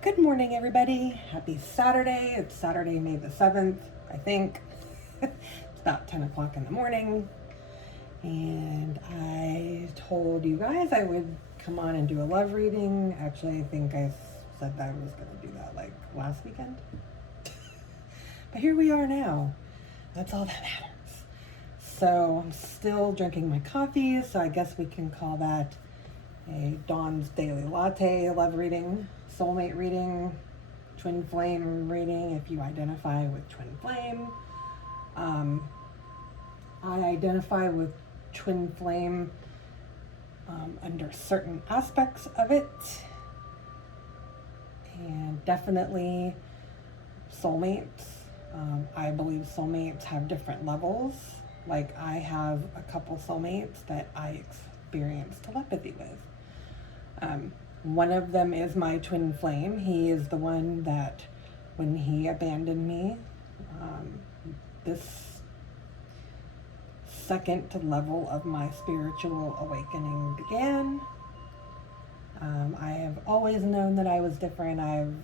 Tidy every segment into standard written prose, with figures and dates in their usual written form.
Good morning, everybody. Happy Saturday. It's Saturday, May the 7th, I think. It's about 10 o'clock in the morning. And I told you guys I would come on and do a love reading. Actually, I think I said that I was going to do that like last weekend. But here we are now. That's all that matters. So I'm still drinking my coffee, so I guess we can call that a Dawn's Daily Latte love reading, soulmate reading, twin flame reading if you identify with twin flame. I identify with twin flame under certain aspects of it, and definitely soulmates. I believe soulmates have different levels. Like I have a couple soulmates that I experience telepathy with. One of them is my twin flame. He is the one that, when he abandoned me, this second level of my spiritual awakening began. I have always known that I was different. I've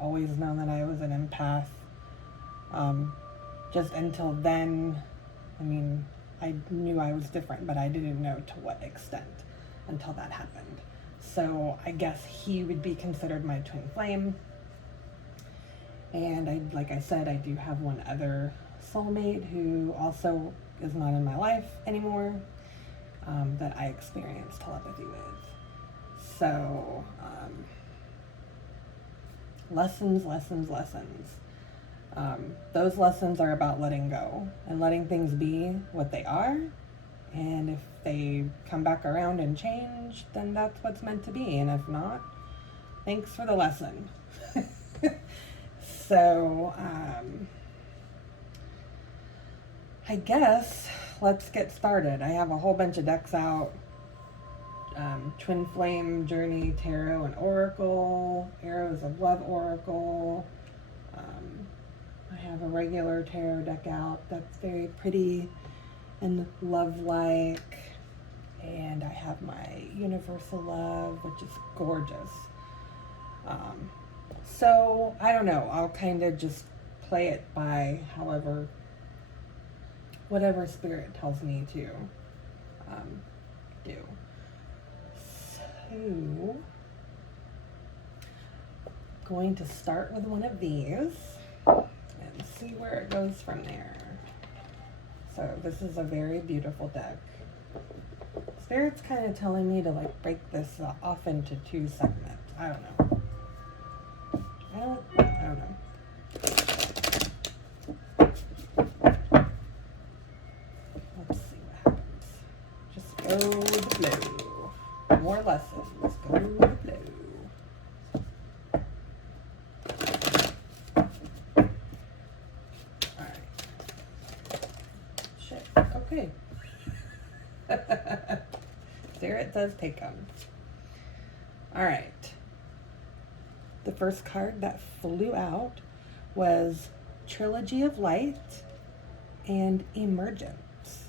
always known that I was an empath. Just until then, I knew I was different, but I didn't know to what extent until that happened. So I guess he would be considered my twin flame. And like I said, I do have one other soulmate who also is not in my life anymore, that I experienced telepathy with. So, lessons. Those lessons are about letting go and letting things be what they are. And if they come back around and change, then that's what's meant to be. And if not, thanks for the lesson. So, I guess let's get started. I have a whole bunch of decks out. Twin Flame, Journey, Tarot, and Oracle. Arrows of Love Oracle. I have a regular tarot deck out that's very pretty and love-like. And I have my Universal Love, which is gorgeous. So, I don't know. I'll kind of just play it by whatever spirit tells me to do. So, going to start with one of these and see where it goes from there. So this is a very beautiful deck. Spirit's kind of telling me to break this off into two segments. I don't know. I don't know. Let's see what happens. Just go with the flow. More lessons. Go with the flow. Okay. Spirit says take them. All right. The first card that flew out was Trilogy of Light and Emergence.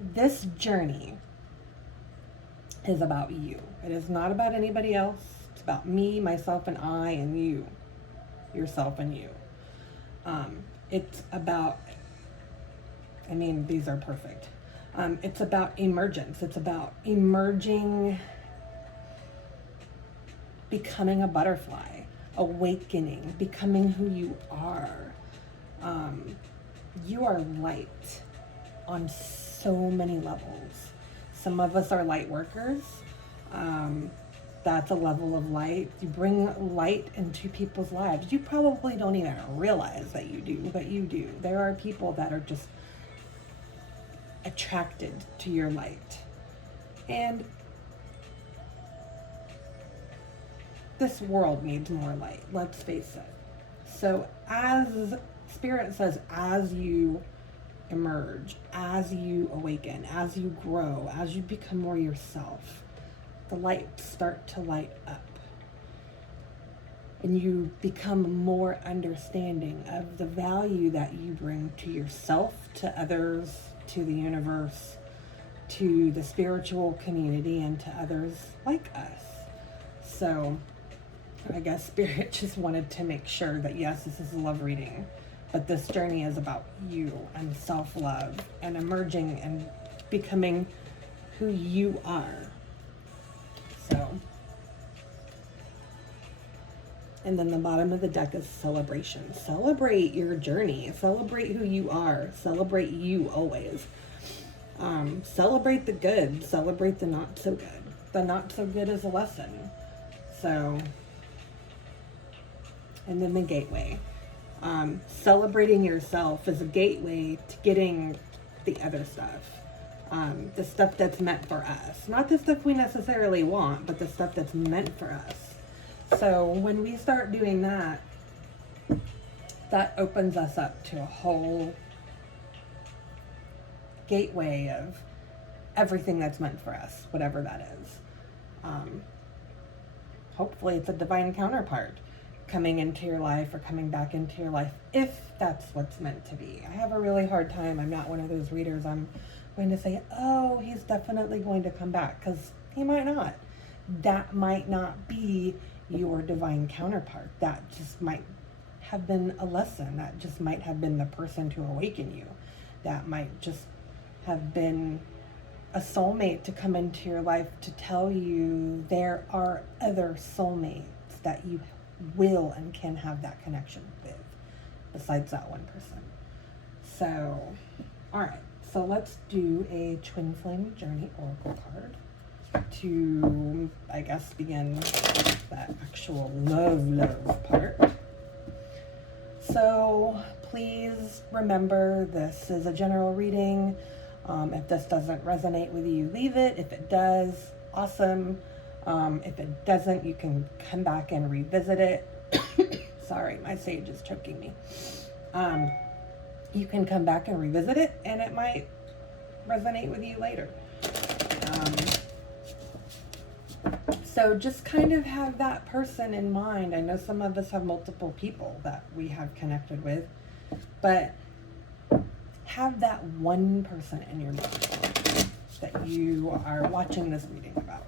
This journey is about you. It is not about anybody else. It's about me, myself, and I, and you. Yourself and you. It's about, these are perfect. It's about emergence. It's about emerging, becoming a butterfly, awakening, becoming who you are. You are light on so many levels. Some of us are light workers. That's a level of light. You bring light into people's lives. You probably don't even realize that you do, but you do. There are people that are just attracted to your light. And this world needs more light, let's face it. So as Spirit says, as you emerge, as you awaken, as you grow, as you become more yourself, the lights start to light up. And you become more understanding of the value that you bring to yourself, to others, to the universe, to the spiritual community, and to others like us. So I guess Spirit just wanted to make sure that yes, this is a love reading, but this journey is about you and self-love and emerging and becoming who you are. So, and then the bottom of the deck is celebration. Celebrate your journey. Celebrate who you are. Celebrate you always. Celebrate the good. Celebrate the not so good. The not so good is a lesson. So, and then the gateway. Celebrating yourself is a gateway to getting the other stuff. The stuff that's meant for us. Not the stuff we necessarily want, but the stuff that's meant for us. So when we start doing that, that opens us up to a whole gateway of everything that's meant for us, whatever that is. Hopefully it's a divine counterpart coming into your life or coming back into your life, if that's what's meant to be. I have a really hard time. I'm not one of those readers I'm going to say, oh, he's definitely going to come back, because he might not. That might not be your divine counterpart. That just might have been a lesson. That just might have been the person to awaken you. That might just have been a soulmate to come into your life to tell you there are other soulmates that you will and can have that connection with besides that one person. So, all right. So let's do a Twin Flame Journey Oracle card to, I guess, begin that actual love part. So please remember, this is a general reading. If this doesn't resonate with you, leave it. If it does, awesome. If it doesn't, you can come back and revisit it. Sorry, my sage is choking me. You can come back and revisit it, and it might resonate with you later. So just kind of have that person in mind. I know some of us have multiple people that we have connected with, but have that one person in your mind that you are watching this reading about.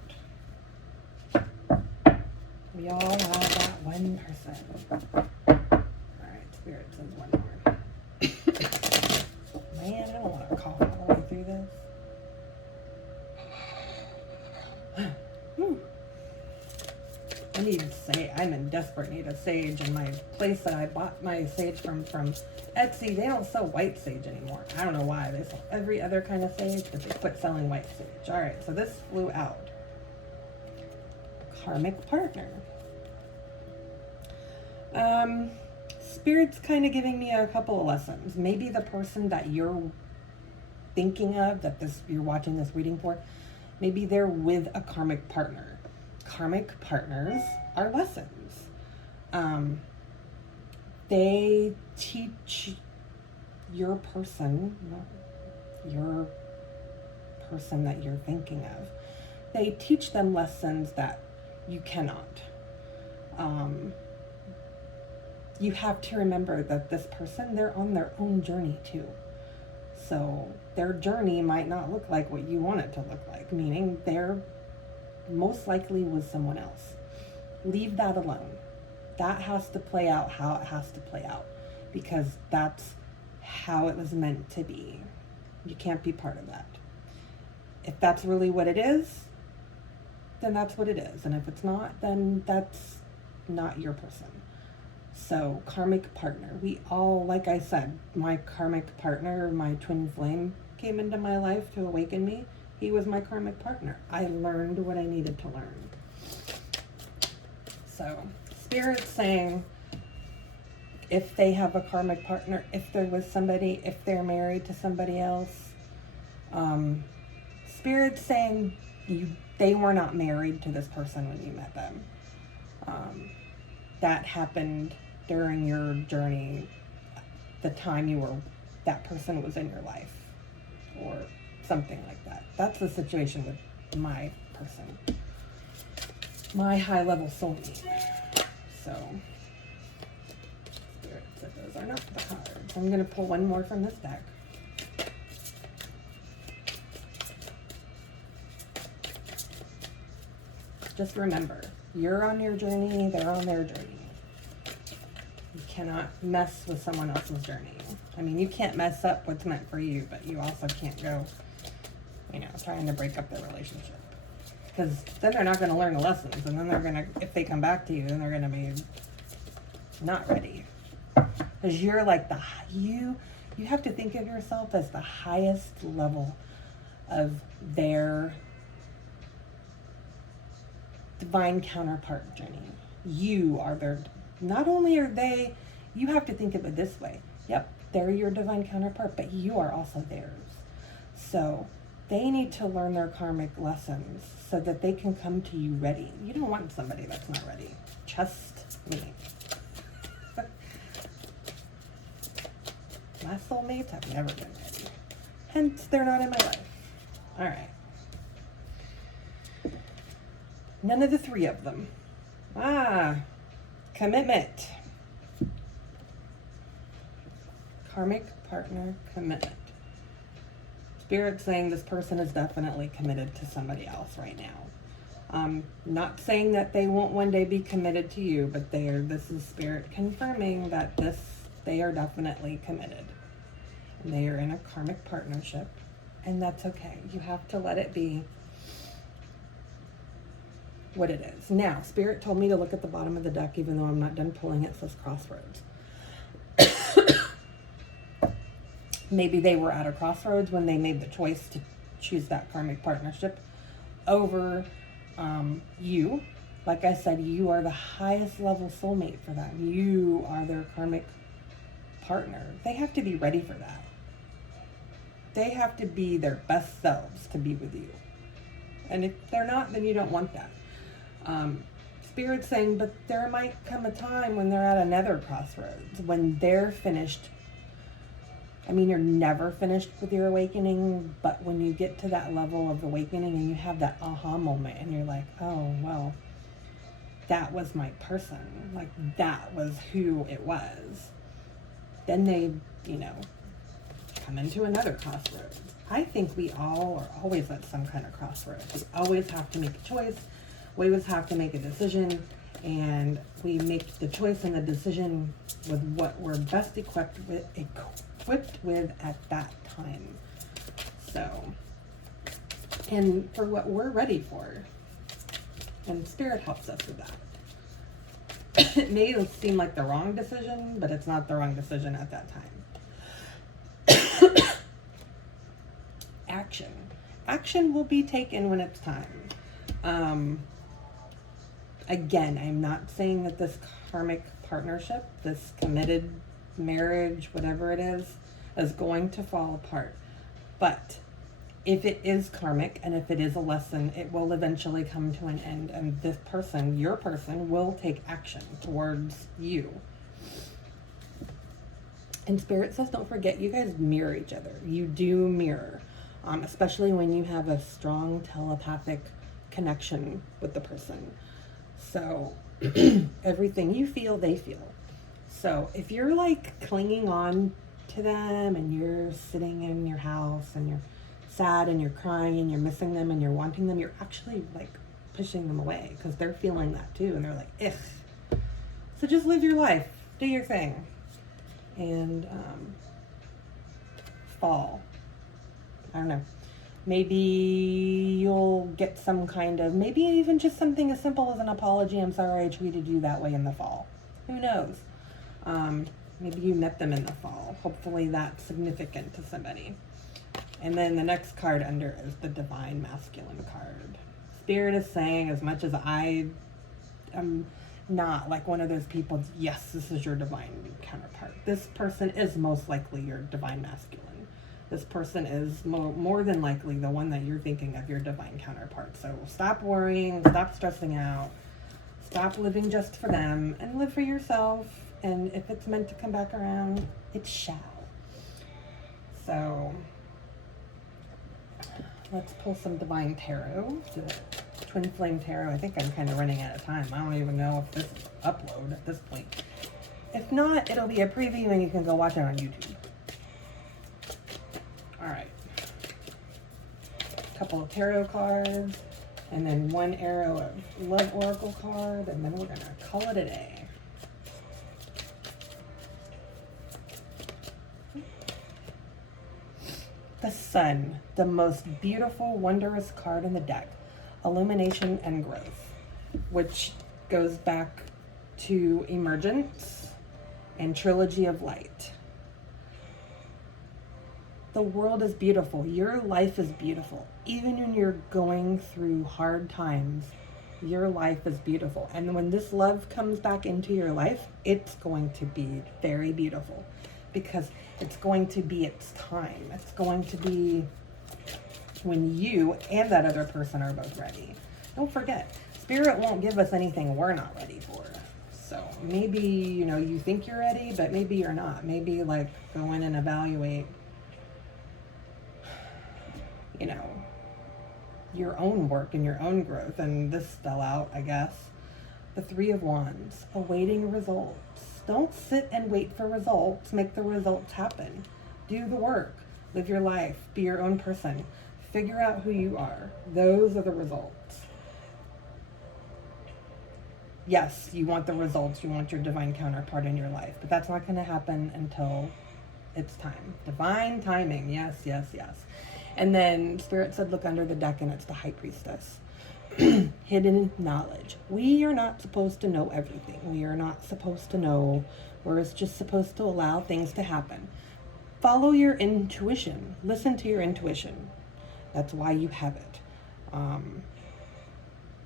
We all have that one person. All right, Spirit says one more. Man, I don't want to cough all the way through this. I need sage. I'm in desperate need of sage. In my place that I bought my sage from Etsy, they don't sell white sage anymore. I don't know why. They sell every other kind of sage, but they quit selling white sage. All right, so this flew out. Karmic partner. Spirit's kind of giving me a couple of lessons. Maybe the person that you're thinking of, that you're watching this reading for, maybe they're with a karmic partner. Karmic partners are lessons. They teach your person that you're thinking of. They teach them lessons that you cannot. You have to remember that this person, they're on their own journey too. So their journey might not look like what you want it to look like, meaning they're most likely with someone else. Leave that alone. That has to play out how it has to play out, because that's how it was meant to be. You can't be part of that. If that's really what it is, then that's what it is. And if it's not, then that's not your person. So, karmic partner. We all, like I said, my karmic partner, my twin flame, came into my life to awaken me. He was my karmic partner. I learned what I needed to learn. So, Spirit's saying, if they have a karmic partner, if they're with somebody, if they're married to somebody else, Spirit's saying they were not married to this person when you met them. That happened during your journey, the time that person was in your life, or something like that. That's the situation with my person, my high-level soulmate. So, Spirit said those are not the cards. I'm going to pull one more from this deck. Just remember, You're on your journey, they're on their journey. You cannot mess with someone else's journey. I mean, you can't mess up what's meant for you, but you also can't go, you know, trying to break up their relationship. Because then they're not going to learn the lessons, and then they're going to, if they come back to you, then they're going to be not ready. Because you're like you have to think of yourself as the highest level of their divine counterpart journey. You are their, not only are they, you have to think of it this way. Yep, they're your divine counterpart, but you are also theirs. So they need to learn their karmic lessons so that they can come to you ready. You don't want somebody that's not ready. Trust me. My soulmates have never been ready. Hence, they're not in my life. All right. None of the three of them. Commitment. Karmic partner commitment. Spirit's saying this person is definitely committed to somebody else right now. Not saying that they won't one day be committed to you, but this is Spirit confirming that they are definitely committed. And they are in a karmic partnership, and that's okay. You have to let it be what it is. Now, Spirit told me to look at the bottom of the deck, even though I'm not done pulling. It says crossroads. Maybe they were at a crossroads when they made the choice to choose that karmic partnership over you. Like I said, you are the highest level soulmate for them. You are their karmic partner. They have to be ready for that. They have to be their best selves to be with you. And if they're not, then you don't want that. Spirit's saying, but there might come a time when they're at another crossroads, when they're finished. I mean, you're never finished with your awakening, but when you get to that level of awakening and you have that aha moment and you're like, oh, well, that was my person. Like, that was who it was. Then they, you know, come into another crossroads. I think we all are always at some kind of crossroads. We always have to make a choice. We always have to make a decision. And we make the choice and the decision with what we're best equipped with at that time. So, and for what we're ready for. And Spirit helps us with that. It may seem like the wrong decision, but it's not the wrong decision at that time. Action. Action will be taken when it's time. Again, I'm not saying that this karmic partnership, this committed marriage, whatever it is going to fall apart. But if it is karmic and if it is a lesson, it will eventually come to an end. And this person, your person, will take action towards you. And Spirit says, don't forget, you guys mirror each other. You do mirror, especially when you have a strong telepathic connection with the person. So everything you feel, they feel. So if you're like clinging on to them and you're sitting in your house and you're sad and you're crying and you're missing them and you're wanting them, you're actually like pushing them away because they're feeling that too. And they're like, ugh. So just live your life, do your thing, and fall. I don't know. Maybe you'll get some kind of, maybe even just something as simple as an apology. I'm sorry I treated you that way in the fall. Who knows? Maybe you met them in the fall. Hopefully that's significant to somebody. And then the next card under is the Divine Masculine card. Spirit is saying, as much as I am not like one of those people, yes, this is your divine counterpart. This person is most likely your Divine Masculine. This person is more than likely the one that you're thinking of, your divine counterpart. So stop worrying, stop stressing out, stop living just for them, and live for yourself. And if it's meant to come back around, it shall. So let's pull some Divine Tarot. The Twin Flame Tarot. I think I'm kind of running out of time. I don't even know if this is upload at this point. If not, it'll be a preview and you can go watch it on YouTube. All right. A couple of tarot cards. And then one arrow of love oracle card, and then we're going to call it a day. The Sun, the most beautiful, wondrous card in the deck. Illumination and growth, which goes back to emergence and trilogy of light. The world is beautiful. Your life is beautiful. Even when you're going through hard times, your life is beautiful. And when this love comes back into your life, it's going to be very beautiful because it's going to be its time. It's going to be when you and that other person are both ready. Don't forget, Spirit won't give us anything we're not ready for. So maybe, you know, you think you're ready, but maybe you're not. Maybe like go in and evaluate, you know, your own work and your own growth. And this fell out, I guess. The Three of Wands, awaiting results. Don't sit and wait for results. Make the results happen. Do the work. Live your life. Be your own person. Figure out who you are. Those are the results. Yes, you want the results. You want your divine counterpart in your life. But that's not going to happen until it's time. Divine timing. Yes, yes, yes. And then Spirit said, look under the deck, and it's the High Priestess. Hidden knowledge. We are not supposed to know everything. We are not supposed to know. We're just supposed to allow things to happen. Follow your intuition. Listen to your intuition. That's why you have it.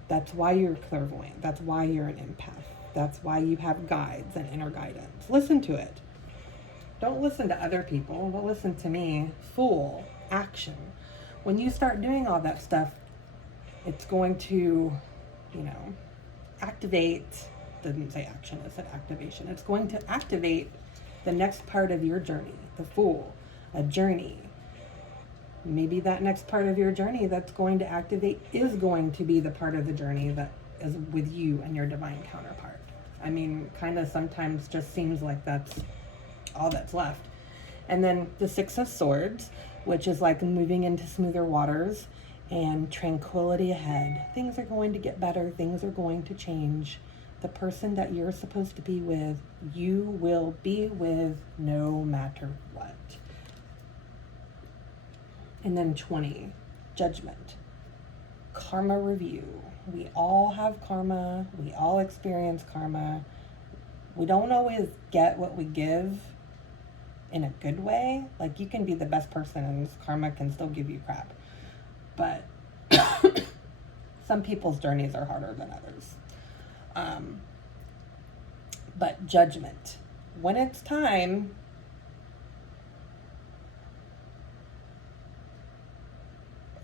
That's why you're clairvoyant. That's why you're an empath. That's why you have guides and inner guidance. Listen to it. Don't listen to other people, but listen to me. Full action. When you start doing all that stuff, it's going to, you know, activate, didn't say action, it said activation. It's going to activate the next part of your journey, the Fool, a journey. Maybe that next part of your journey that's going to activate is going to be the part of the journey that is with you and your divine counterpart. I mean, kind of sometimes just seems like that's all that's left. And then the Six of Swords, which is like moving into smoother waters and tranquility ahead. Things are going to get better. Things are going to change. The person that you're supposed to be with, you will be with no matter what. And then 20, Judgment. Karma review. We all have karma. We all experience karma. We don't always get what we give in a good way. Like, you can be the best person and karma can still give you crap. But some people's journeys are harder than others. But judgment. When it's time,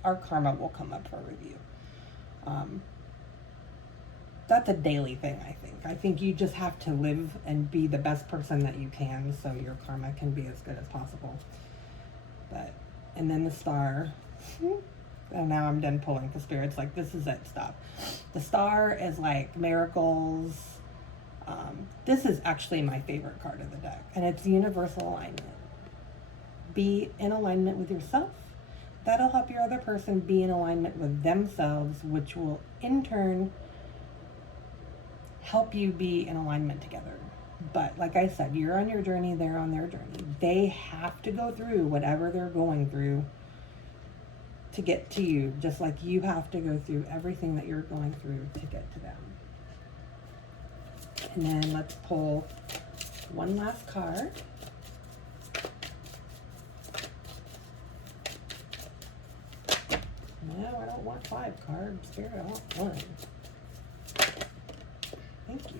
our karma will come up for review. That's a daily thing, I think. I think you just have to live and be the best person that you can so your karma can be as good as possible. But, and then the Star. And now I'm done pulling the Spirits. Like, this is it, stop. The Star is like miracles. This is actually my favorite card of the deck. And it's universal alignment. Be in alignment with yourself. That'll help your other person be in alignment with themselves, which will in turn help you be in alignment together. But like I said, you're on your journey, they're on their journey. They have to go through whatever they're going through to get to you, just like you have to go through everything that you're going through to get to them. And then let's pull one last card. No, I don't want 5 cards. Spirit, I want 1. Thank you.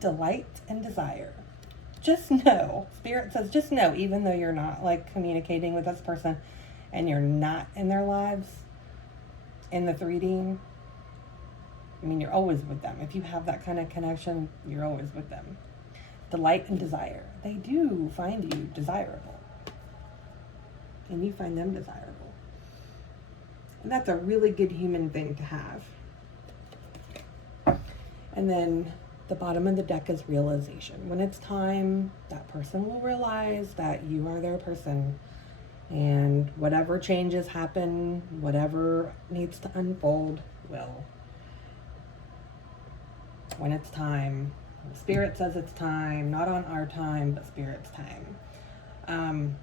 Delight and desire. Just know, Spirit says, just know, even though you're not like communicating with this person and you're not in their lives in the 3D, I mean, you're always with them. If you have that kind of connection, you're always with them. Delight and desire. They do find you desirable. And you find them desirable. And that's a really good human thing to have. And then the bottom of the deck is realization. When it's time, that person will realize that you are their person And whatever changes happen, whatever needs to unfold, will. When it's time. Spirit says it's time, not on our time, but Spirit's time.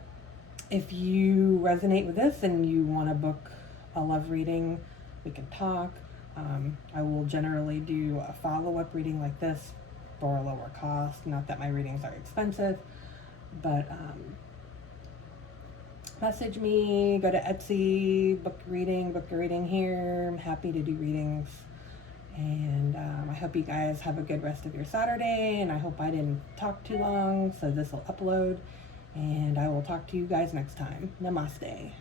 If you resonate with this and you want to book a love reading, we can talk. I will generally do a follow-up reading like this for a lower cost. Not that my readings are expensive, but message me, go to Etsy, book your reading here. I'm happy to do readings. And I hope you guys have a good rest of your Saturday, and I hope I didn't talk too long, so this will upload. And I will talk to you guys next time. Namaste.